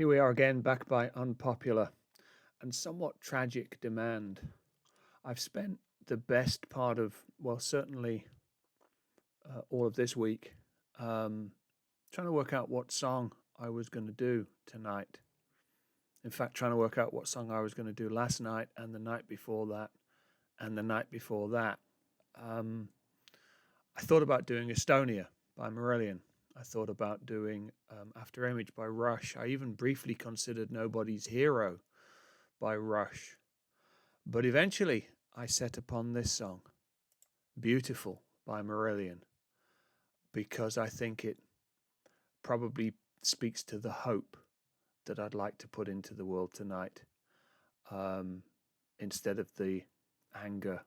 Here we are again, back by unpopular and somewhat tragic demand. I've spent the best part of, well, certainly all of this week, trying to work out what song I was going to do tonight. In fact, trying to work out what song I was going to do last night and the night before that and the night before that. I thought about doing Estonia by Marillion. I thought about doing After Image by Rush. I even briefly considered Nobody's Hero by Rush. But eventually I set upon this song, Beautiful by Marillion, because I think it probably speaks to the hope that I'd like to put into the world tonight, instead of the anger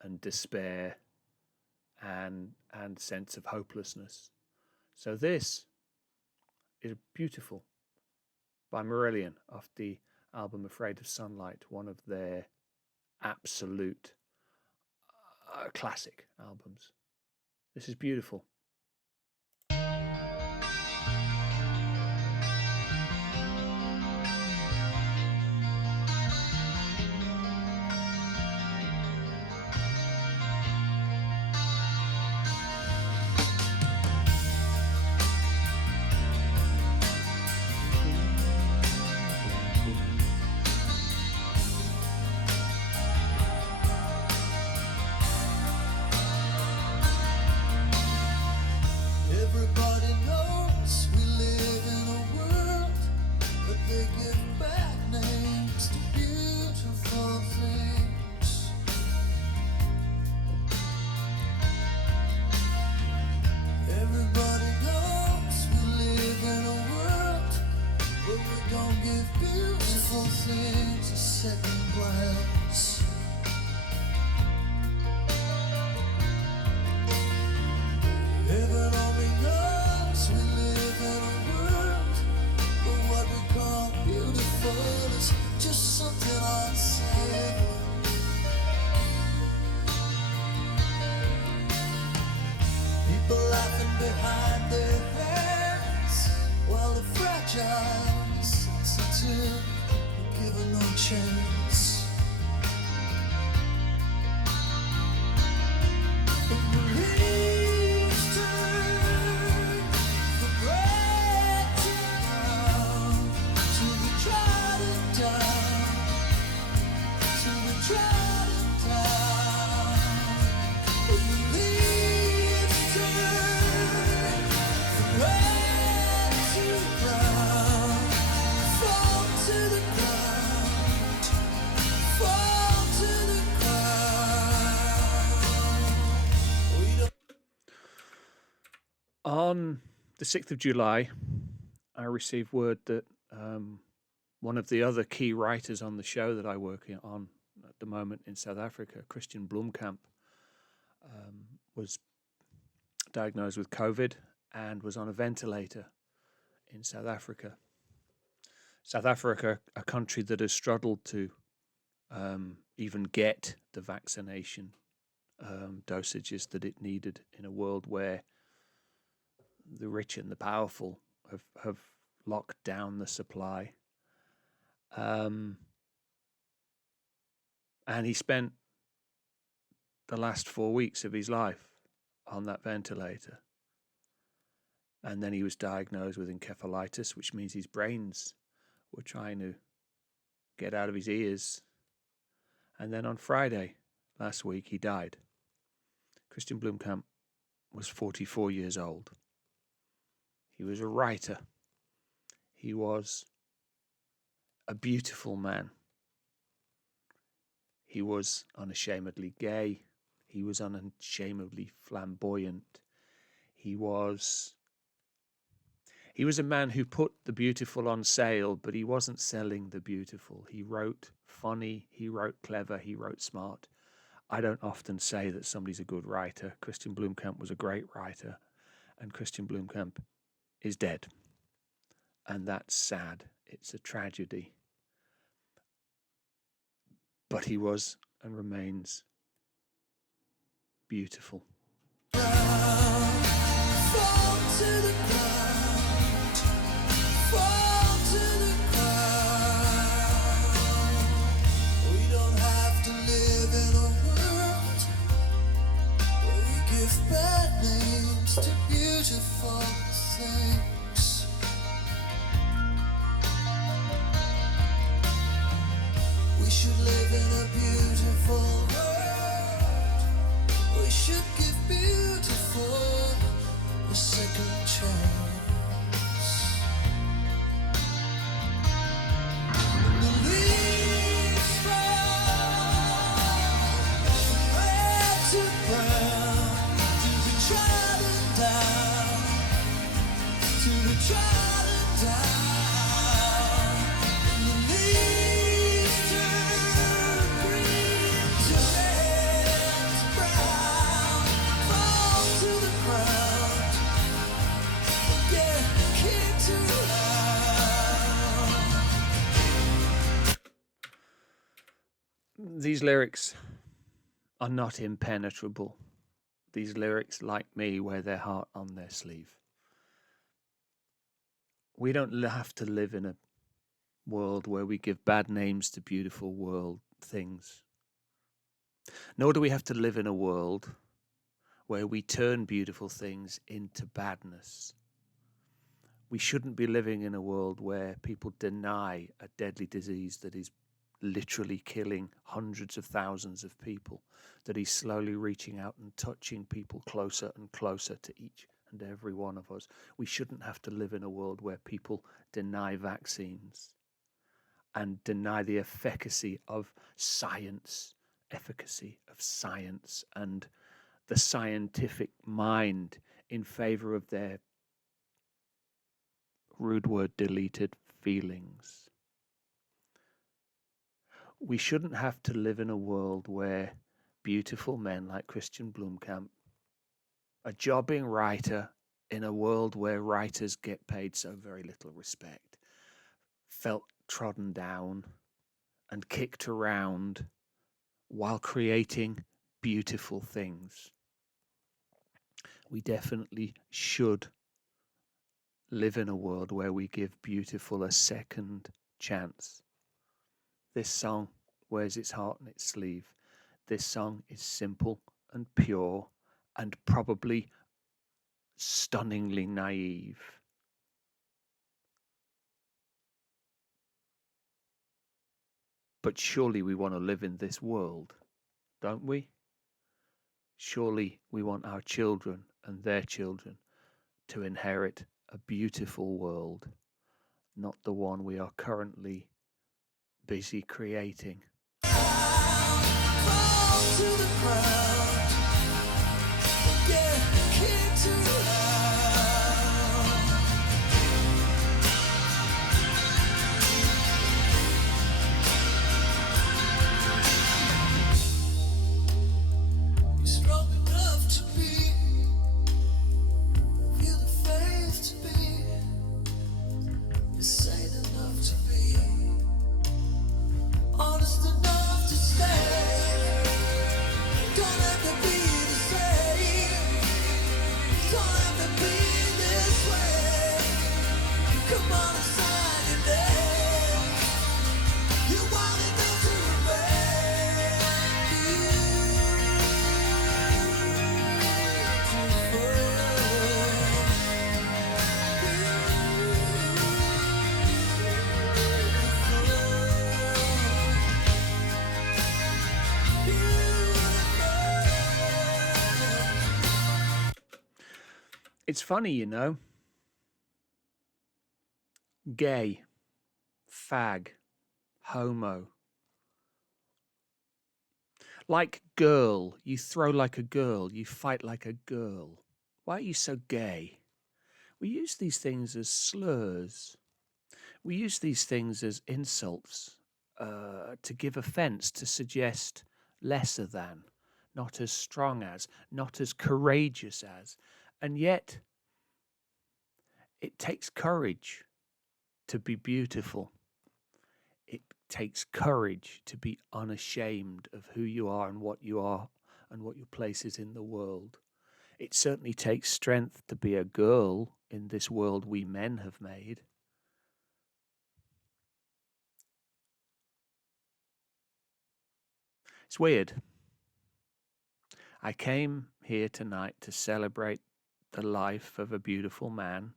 and despair and sense of hopelessness. So this is Beautiful by Marillion off the album Afraid of Sunlight, one of their absolute classic albums. This is beautiful. Everybody knows we live in a world, but they give back names to beautiful things. Everybody knows we live in a world, but we don't give beautiful things a second glance. Heaven only knows we live in a world, but what we call beautiful is just something unsaid. People laughing behind their hands, while the fragile and sensitive are given no chance. On the 6th of July, I received word that one of the other key writers on the show that I work on at the moment in South Africa, Christian Bloomkamp, was diagnosed with COVID and was on a ventilator in South Africa. South Africa, a country that has struggled to even get the vaccination dosages that it needed in a world where the rich and the powerful have locked down the supply. And he spent the last 4 weeks of his life on that ventilator. And then he was diagnosed with encephalitis, which means his brains were trying to get out of his ears. And then on Friday last week, he died. Christian Bloomkamp was 44 years old. He was a writer. He was a beautiful man. He was unashamedly gay. He was unashamedly flamboyant. He was a man who put the beautiful on sale, but he wasn't selling the beautiful. He wrote funny, he wrote clever, he wrote smart. I don't often say that somebody's a good writer. Christian Bloomkamp was a great writer, and Christian Bloomkamp is dead. And that's sad. It's a tragedy. But he was and remains beautiful. Fall to the ground, fall to down, and the leaves turn green to red to brown, fall to the ground, get kicked around. These lyrics are not impenetrable. These lyrics, like me, wear their heart on their sleeve. We don't have to live in a world where we give bad names to beautiful world things. Nor do we have to live in a world where we turn beautiful things into badness. We shouldn't be living in a world where people deny a deadly disease that is literally killing hundreds of thousands of people, that is slowly reaching out and touching people closer and closer to each and every one of us. We shouldn't have to live in a world where people deny vaccines and deny the efficacy of science, and the scientific mind in favor of their, rude word deleted, feelings. We shouldn't have to live in a world where beautiful men like Christian Bloomkamp, a jobbing writer in a world where writers get paid so very little respect, felt trodden down and kicked around while creating beautiful things. We definitely should live in a world where we give beautiful a second chance. This song wears its heart on its sleeve. This song is simple and pure and probably stunningly naive. But surely we want to live in this world, don't we? Surely we want our children and their children to inherit a beautiful world, not the one we are currently busy creating. Fall to the ground, get kicked around. You're strong enough to be, feel the faith to be, you're sane enough to be, honest enough to stay. Don't have to be the same. Don't have to be this way. Come on and sign your name. You're wild enough to remain It's funny, you know. Gay, fag, homo. Like girl, you throw like a girl, you fight like a girl. Why are you so gay? We use these things as slurs. We use these things as insults to give offence, to suggest lesser than, not as strong as, not as courageous as. And yet, it takes courage to be beautiful. It takes courage to be unashamed of who you are and what your place is in the world. It certainly takes strength to be a girl in this world we men have made. It's weird. I came here tonight to celebrate the life of a beautiful man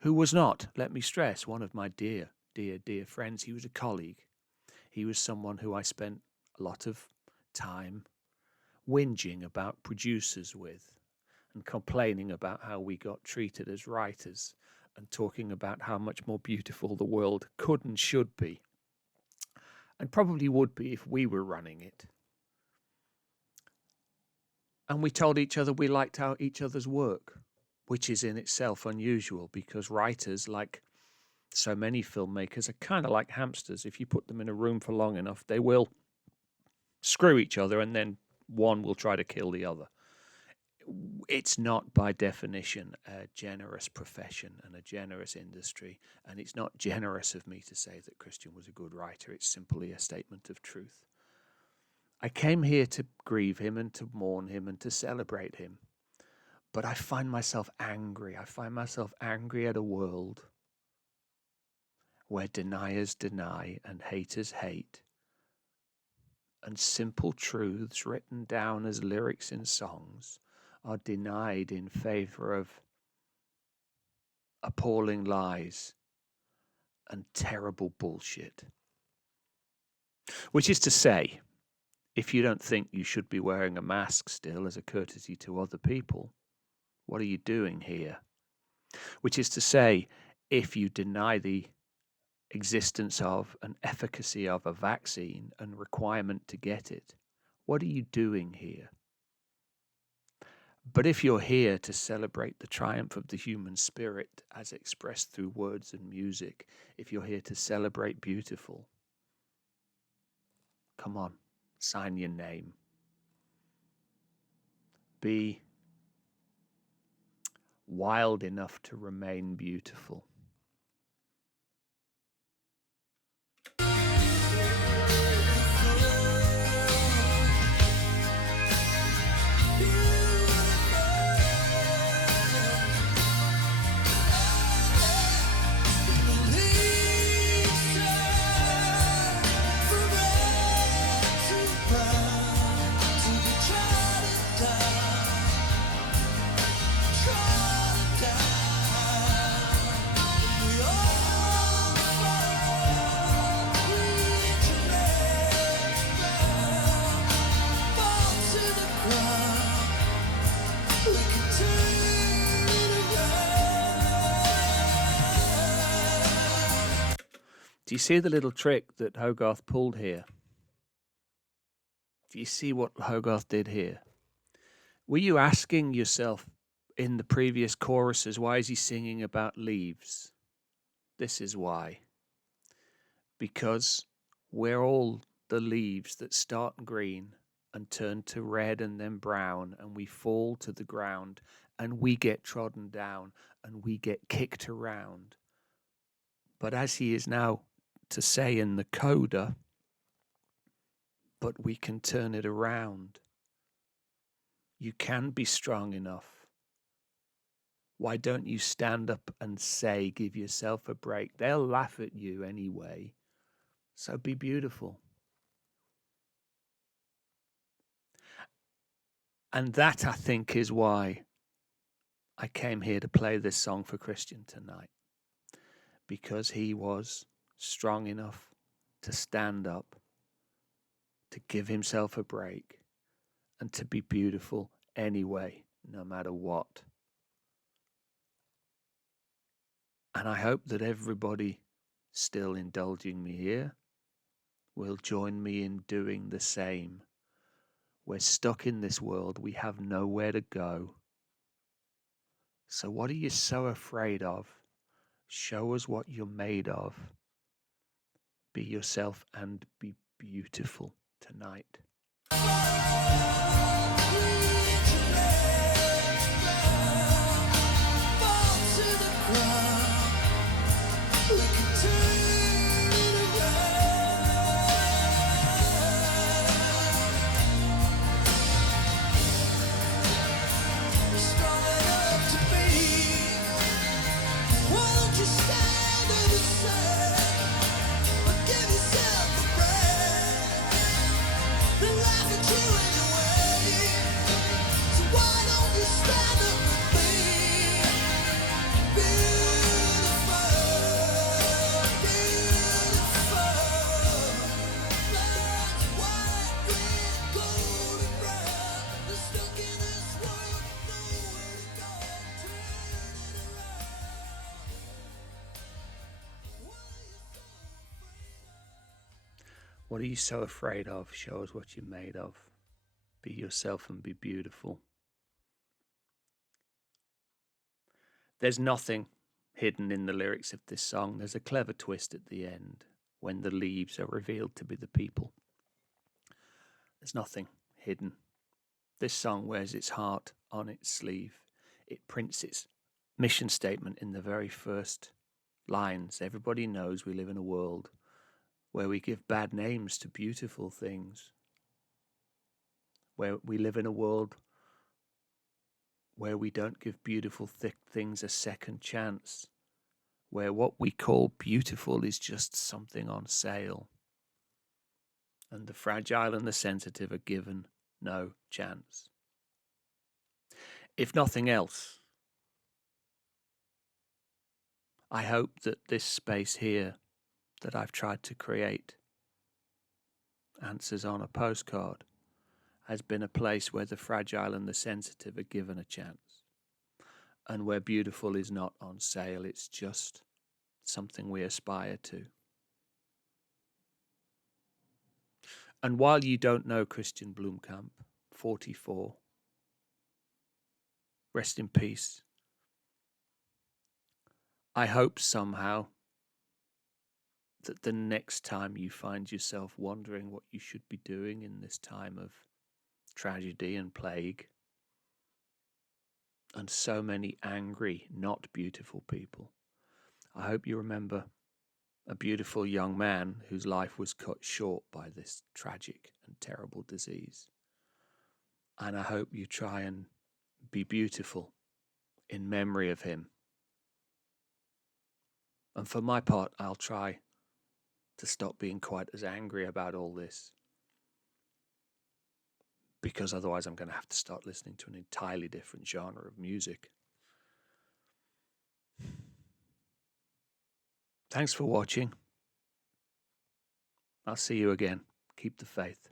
who was not, let me stress, one of my dear friends. He was a colleague. He was someone who I spent a lot of time whinging about producers with and complaining about how we got treated as writers and talking about how much more beautiful the world could and should be, and probably would be if we were running it. And we told each other we liked each other's work, which is in itself unusual because writers, like So many filmmakers are kind of like hamsters. If you put them in a room for long enough, they will screw each other, and then one will try to kill the other. It's not by definition a generous profession and a generous industry, and it's not generous of me to say that Christian was a good writer. It's simply a statement of truth. I came here to grieve him and to mourn him and to celebrate him, but I find myself angry. I find myself angry at a world where deniers deny and haters hate, and simple truths written down as lyrics in songs are denied in favor of appalling lies and terrible bullshit. Which is to say, if you don't think you should be wearing a mask still as a courtesy to other people, what are you doing here? Which is to say, if you deny the existence of and efficacy of a vaccine and requirement to get it, what are you doing here? But if you're here to celebrate the triumph of the human spirit as expressed through words and music, if you're here to celebrate beautiful, come on, sign your name. Be wild enough to remain beautiful. Do you see the little trick that Hogarth pulled here? Do you see what Hogarth did here? Were you asking yourself in the previous choruses, why is he singing about leaves? This is why. Because we're all the leaves that start green and turn to red and then brown, and we fall to the ground, and we get trodden down, and we get kicked around. But as he is now to say in the coda, but we can turn it around. You can be strong enough. Why don't you stand up and say, give yourself a break? They'll laugh at you anyway. So be beautiful. And that, I think, is why I came here to play this song for Christian tonight. Because he was strong enough to stand up, to give himself a break, and to be beautiful anyway, no matter what. And I hope that everybody still indulging me here will join me in doing the same. We're stuck in this world. We have nowhere to go. So what are you so afraid of? Show us what you're made of. Be yourself and be beautiful tonight. What are you so afraid of? Show us what you're made of. Be yourself and be beautiful. There's nothing hidden in the lyrics of this song. There's a clever twist at the end when the leaves are revealed to be the people. There's nothing hidden. This song wears its heart on its sleeve. It prints its mission statement in the very first lines. Everybody knows we live in a world where we give bad names to beautiful things, where we live in a world where we don't give beautiful things a second chance, where what we call beautiful is just something on sale, and the fragile and the sensitive are given no chance. If nothing else, I hope that this space here that I've tried to create, Answers on a Postcard, has been a place where the fragile and the sensitive are given a chance, and where beautiful is not on sale, it's just something we aspire to. And while you don't know Christian Bloomkamp, 44, rest in peace, I hope somehow that the next time you find yourself wondering what you should be doing in this time of tragedy and plague, and so many angry, not beautiful people, I hope you remember a beautiful young man whose life was cut short by this tragic and terrible disease. And I hope you try and be beautiful in memory of him. And for my part, I'll try to stop being quite as angry about all this, because otherwise I'm going to have to start listening to an entirely different genre of music. Thanks for watching. I'll see you again. Keep the faith.